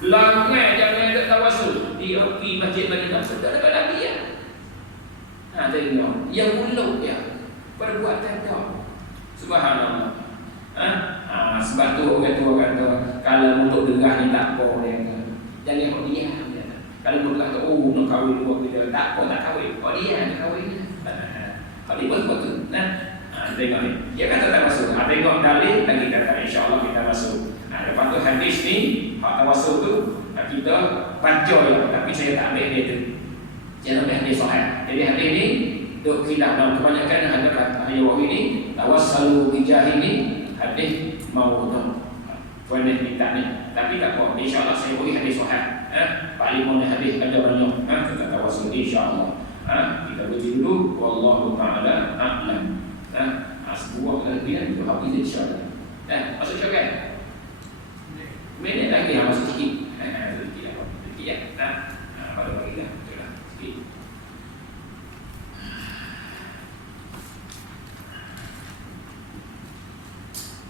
langgar jangan ada tawasul. Dia pergi masjid Madinah sudah dekat Nabi ya. Tengok. Yang mulut dia perbuatan dia. Subhanallah. Sebab tu orang tua kata kalau mulut derah ni tak apa dia kata. Jangan kau diam. Kalau mulut kata nak kahwin dua kita tak apa tak kahwin. Kau diam nak kahwin. Kalau dia buat tu. Tengok ni. Dia kata tak masuk. Tengok dalil lagi kata insya-Allah kita masuk. Lepas tu hadis ni hak tawasul tu kita baca ya, tapi saya tak ambil dia tu. Saya ambil hadis sahih. Jadi hadis ni duk khilaf dalam kebanyakan ada kata ayat ini tawassalu bi jahili hadis maudhu. Tuan minta ni, tapi tak apa. InsyaAllah saya beri hadis sahih. Paling mana hadis ada banyak. Kita tawasul insyaAllah. Kita uji dulu. Wallahu ta'ala a'lam. Sebuah kelebihan itu habis insyaAllah. Masuk syurga. Minit lagi masuk sikit. Sikit apa? Sikit ya. Pada pagi dah. Betul lah. Sikit.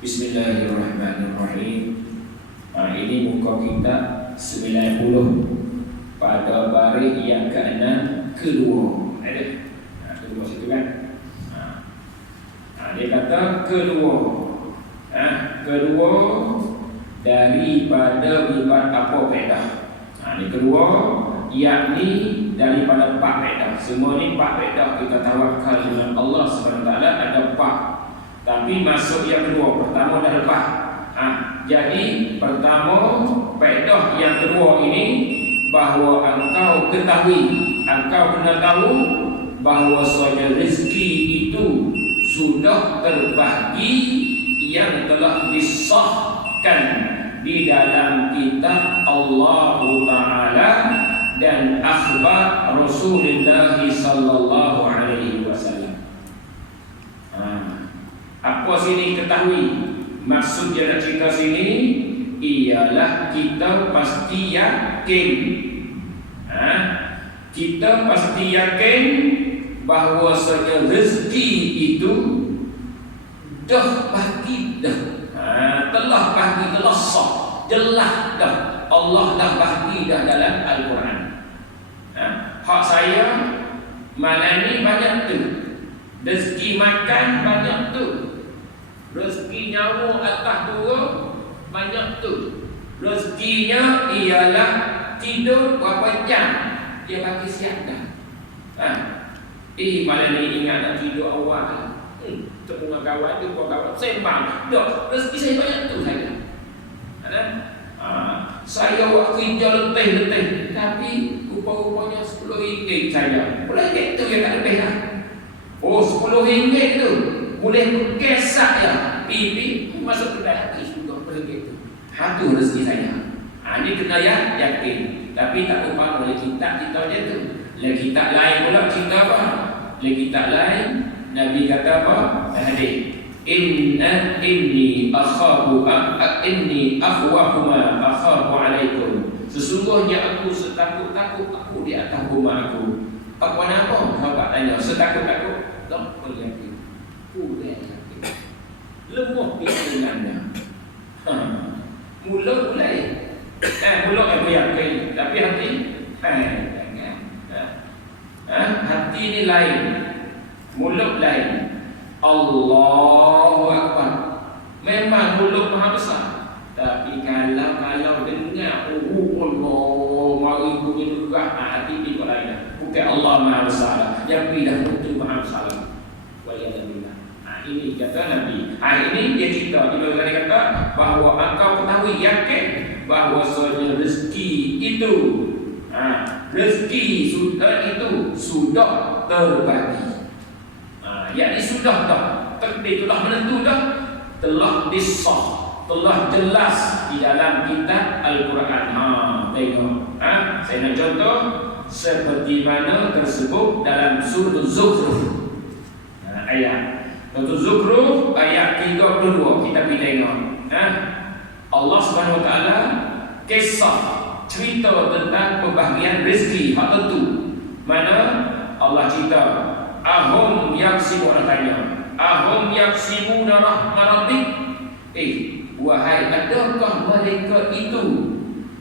Bismillahirrahmanirrahim. Ini muka kita 90 pada baris yang ke-6 kedua. Ada? Kedua situ kan? Dia kata kedua. Kedua daripada lipat apa faedah. Ini kedua yakni daripada 4 faedah. Semua ni 4 faedah kita tawakal dengan Allah SWT ada 4. Tapi masuk yang kedua, pertama dah lepas. Jadi pertama faedah yang kedua ini bahawa engkau ketahui, engkau kena tahu bahawa suatu rezeki itu sudah terbahagi yang telah disahkan di dalam kitab Allah Ta'ala dan akhbar Rasulullah sallallahu alaihi wasallam. Apa sini ketahui? Maksud dia nak cerita sini ialah kita pasti yakin. Kita pasti yakin bahawa segala rezeki itu dah bagi dah. Telah bagi, telah sah, jelas dah. Allah dah bagi dah dalam Al-Quran. Hak saya malam ni banyak tu. Rezeki makan banyak tu. Rezeki nyawa atas dua banyak tu. Rezekinya ialah tidur berapa jam dia bagi siap dah. Malam ni ingat nak tidur awal. Temu dengan kawan, jumpa kawan, sembang. Dok, rezeki saya banyak tu saya. Saya buat kerja letih-letih, tapi rupa-rupanya RM10 saya. Boleh tu yang tak lebih lah. RM10 tu boleh berkesak ya. Pipi masuk kedai habis juga RM10 tu. Tu rezeki saya. Ini kena yakin. Tapi tak upah oleh kita je tu. Lain kitab lain pula cerita apa? Lain kitab lain Nabi kata apa? Hadis. Inni akhwafu ma akhafu alaikum. Sesungguhnya aku setakut-takut aku di atas rumah aku. Apa apa? Sahabat tanya, setakut-takut? Tak yakin. Boleh yakin. Lemah pikirannya. Mulut boleh. Mulut aku yakin, tapi hati jangan. Hati ni lain. Mulut lain. Allahu Akbar. Memang mulut maha besar. Tapi kalau dengar Allah mari bunyi derah hati ni lain. Bukan Allah maha besar. Yang pindah itu maha besar. Waliyadzubillah. Ini kata Nabi. Ini dia cerita. Dia kata bahawa engkau ketahui yakin bahawa soalnya rezeki itu rezeki sudah terbagi. Yakni sudah dah, takdir telah menentu dah, telah disah, telah jelas di dalam kitab Al-Quran. Tengok. Saya nak contoh seperti mana tersebut dalam surah Zukhruf. Ayat surah Zukhruf ayat 32. Kita pergi tengok. Allah Subhanahu Wa Taala kisah cerita tentang pembahagian rezeki hak tentu. Mana Allah cerita ahum yaksibuna tanya. Ahum yaksibuna rahmat rabbik. Wahai adakah mereka itu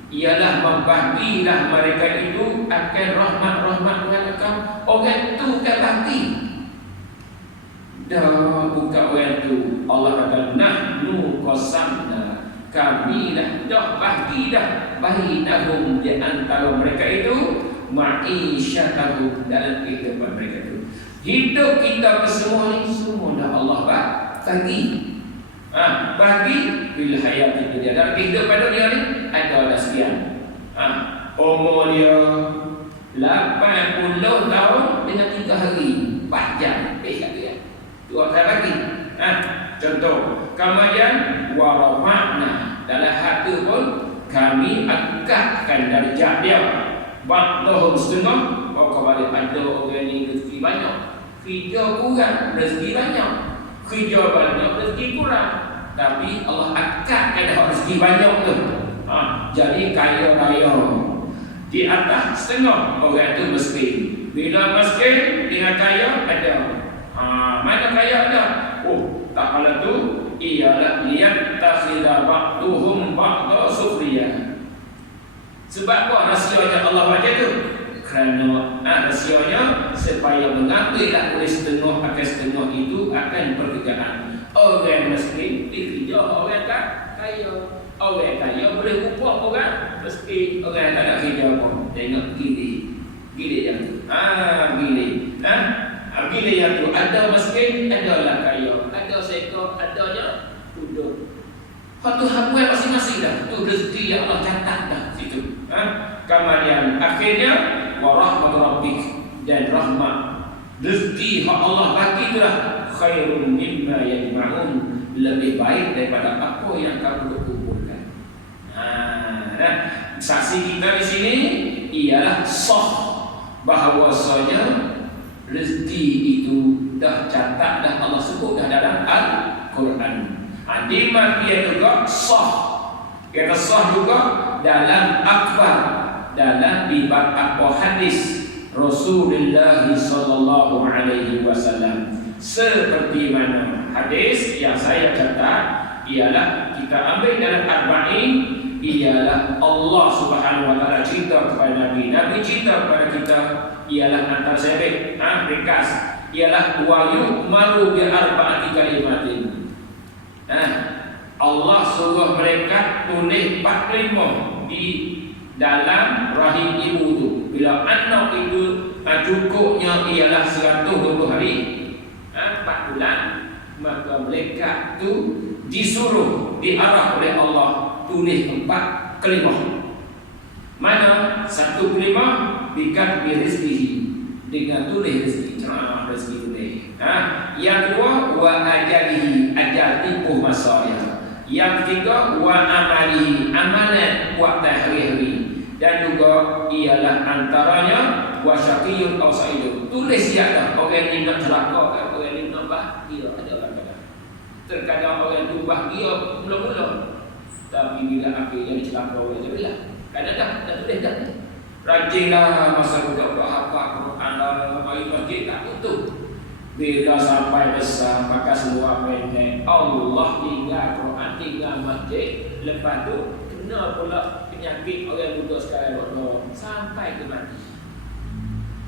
ialah membahagilah mereka itu akan rahmat-rahmat mengatakan orang tu kan bagi. Dah bukan orang tu. Allah kata nahnu qasamna, kami dah bagi dah bainahum di antara mereka itu ma'isyatahum dalam kehidupan mereka itu. Hidup kita semua ni semua dah Allah bagi. Bagi bil hayati dunia. Dalam kehidupan dunia ni ada sekian. Umur dia 80 tahun dengan 3 hari 4 jam. Kata dia. Tu saya bagi. Contoh, Kemudian warafa'na, dalam hati pun kami angkatkan darjat dia. Ba'dahum setengah, kembali ada orang ni rezeki banyak, kerja kurang, rezeki banyak, kerja banyak, rezeki kurang. Tapi Allah angkatkan rezeki banyak tu. Jadi kaya raya. Di atas setengah orang tu miskin. Bila miskin dengan kaya ada. Mana kaya ada? Tak kala tu ialah lihat takhidha ba'duhum ba'da sufriya. Sebab apa rahsianya Allah baca tu? Kerana rahsianya supaya mengambillah oleh setengah akan setengah itu akan pekerjaan. Orang miskin dikerja orang kaya. Orang kaya boleh upah orang miskin. Orang tak nak kerja pun. Tengok gili yang tu. Gili. Gili yang tu ada miskin, ada lah kaya. Ada seekor, adanya duduk. Hatu habuai masing-masing dah. Tu rezeki yang Allah catat dah situ. Kemudian akhirnya warahmat rabbik, dan rahmat rezeki hak Allah bagi itulah khairun mimma yajma'un, lebih baik daripada apa yang kamu kumpulkan. Saksi kita di sini ialah sah bahawasanya rezeki itu dah catat, dah Allah sebut dah dalam Al-Quran. Dia juga sah. Kata sah juga dalam akbar, dalam ibad apa hadis Rasulullah sallallahu alaihi wasallam. Seperti mana hadis yang saya catat ialah kita ambil dalam Arba'in, ialah Allah Subhanahu wa taala cerita kepada Nabi, Nabi cerita kepada kita, ialah antara sebab ringkas ialah wa yu'maru bi arba'ati kalimatin. Allah suruh mereka tulis 45 di dalam rahim ibu tu. Bila anak itu cukupnya ialah 120 hari, 4 bulan, maka mereka tu disuruh, diarah oleh Allah tulis 4 kalimah. Mana satu kalimah bikat birizkihi, dengan tulis rezeki, rezeki tulis. Yang kedua wa ajalihi, ajal tempoh masanya. Yang ketiga wa amalihi, amalan buat hari-hari. Dan juga ialah antaranya wa syaqiyun aw sa'idun, tulis siapa orang ni nak celaka, orang ni nak bahagia. Ada orang terkadang orang tu bahagia mula-mula, tapi bila akhirnya celaka orang tu bilang kadang-kadang dah tulis dah. Rajinlah masa budak hafal Quran, mari masjid tak putus. Bila sampai besar maka semua pendek. Allah tinggal Quran, tinggal masjid. Lepas tu kena pula penyakit orang budak sekarang sampai ke mati.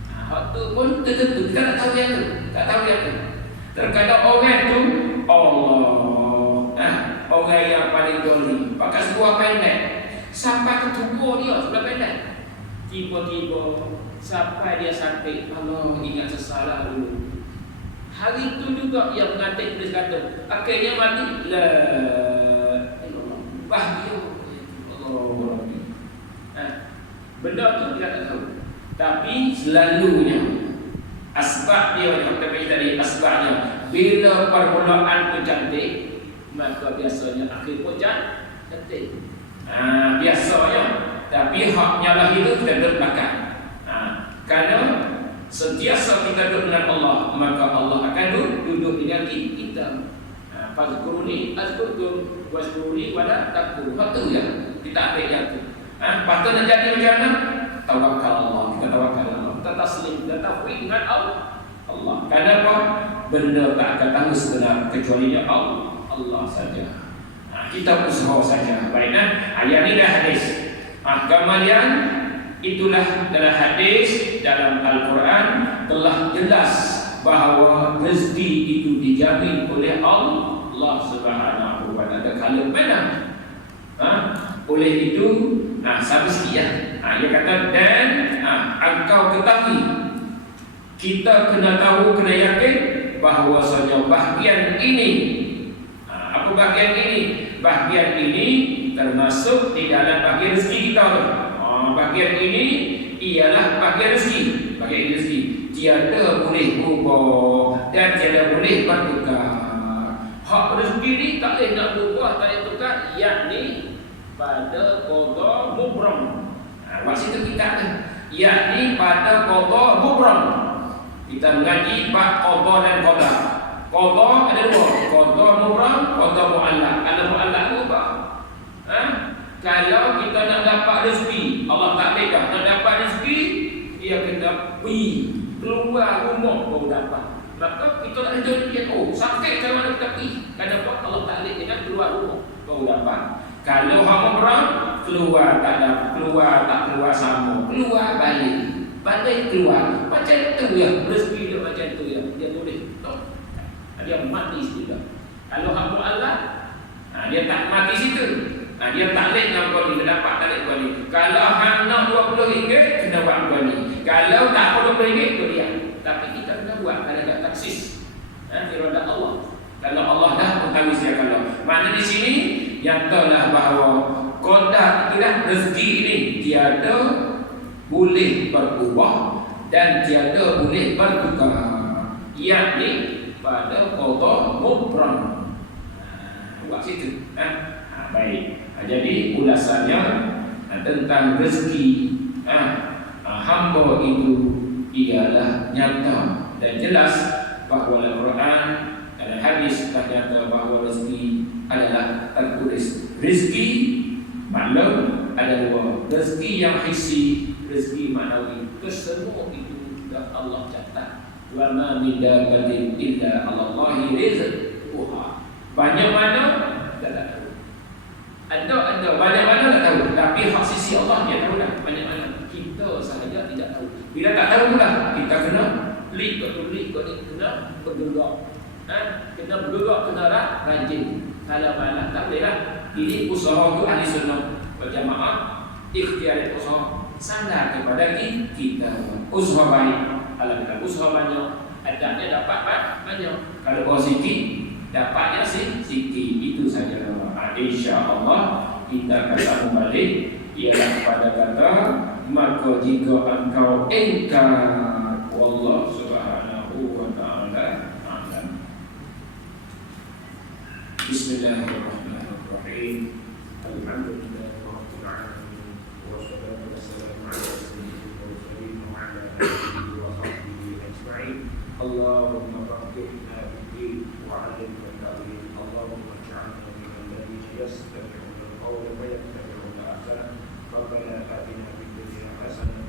Hak tu pun tertentu, kita tak tahu yang tu, tak tahu yang tu. Terkadang orang tu Allah, orang yang paling dolim, pakai sebuah pendek sampai ke tubuh dia sebelah pendek. Tiba-tiba sampai dia sakit, Allah ingat sesalah dulu. Hari itu juga yang mengatik tulis kata, akhirnya mati. La Allah, bahagia Allah. Benda tu dia tak tahu. Tapi selalunya asbab dia yang kita tadi, asbabnya bila permulaan tu cantik, maka biasanya akhir pun cantik. Biasanya. Tapi haknya lah itu kita duduk belakang. Kerana sentiasa kita duduk dengan Allah, maka Allah akan duduk dengan kita. Fazkuruni azkurkum wazkuruni wala takfur. Itu ya, kita ambil yang itu. Patut nak jadi macam mana? Tawakal Allah, kita tawakal Allah, kita taslim, kita tafwid dengan Allah. Kenapa? Benda tak akan tahu sebenar kecuali Allah saja. Kita usaha saja. Baiklah, ayat ini dah hadis. Kemudian itulah dalam hadis, dalam Al-Quran telah jelas bahawa rezeki itu dijamin oleh Allah Subhanahu wa taala. Kalau benar, oleh itu, sampai sekian. Dia kata dan engkau ketahui, kita kena tahu, kena yakin bahawasanya bahagian ini, apa bahagian ini? Bahagian ini termasuk di dalam bahagian rezeki kita. Bahagian ini ialah bahagian rezeki. Bahagian rezeki tiada boleh berubah dan tiada boleh bertukar. Hak rezeki ni tak boleh nak berubah, tak boleh tukar, yakni pada qada mubram. Buat situ kita ada, yakni pada qada mubram. Kita mengaji bab qada dan qadar. Qada ada dua, qada mubram, qada muallaq. Ada muallaq tu apa? Kalau kita nak dapat rezeki, Allah tak boleh dah. Nak dapat rezeki, dia kena pergi keluar rumah baru dapat. Maka kita nak jadi dia, oh sakit macam mana kita pergi. Kenapa Allah tak boleh dengan keluar rumah baru dapat. Kalau hamba perang, keluar tak ada, keluar tak keluar sama, keluar balik keluar. Macam tu ya, rezeki dia macam tu ya. Dia boleh, dia mati sudah. Kalau hamba Allah, dia tak mati situ. Dia tak lek dengan kau ni, dia dapat tak lek kau ni. Kalau hang nak RM20, kena buat kau ni. Kalau tak RM20, tu dia. Tapi kita kena buat, kalau tak taksis. Iradat Allah. Kalau Allah dah mengetahui dia kalau. Makna di sini nyatalah bahawa qadar itulah rezeki ini tiada boleh berubah dan tiada boleh bertukar. Yakni pada qada mubram. Buat situ. Baik. Jadi ulasannya tentang rezeki hamba itu ialah nyata dan jelas bahawa Al-Quran dan hadis telah nyata bahawa rezeki adalah tertulis. Rezeki maklum ada dua, rezeki yang hissi, rezeki maknawi. Kesemua itu sudah Allah catat. Wa ma min dabbatin illa 'ala Allahi rizquha. Banyak mana tak tahu. Ada banyak mana tak tahu, tapi hak sisi Allah dia tahu dah banyak mana. Kita sahaja tidak tahu. Bila tak tahu pula kita kena kena bergerak. Kena bergerak, kena rajin. Kalau malah tak boleh lah. Ini usaha tu ahli sunnah wal jamaah, ikhtiar usaha sandar kepada kita. Usaha baik, kalau kita usaha banyak, adanya dapat banyak. Kalau sikit, dapatnya sikit. Itu saja. InsyaAllah kita akan sambung balik ialah pada kata maka jika engkau ingkar, wallah subhanahu wa ta'ala a'lam. Bismillahirrahmanirrahim. Alhamdulillahirabbil alamin wassalatu wassalamu ala sayyidil mursalin wa ala alihi wa sahbihi ajma'in. Allahumma faqihna fid-din wa 'allimna at-ta'wil. Allahumma ij'alna يستمعون القول فيتبعون أحسنه. ربنا آتنا في الدنيا حسنة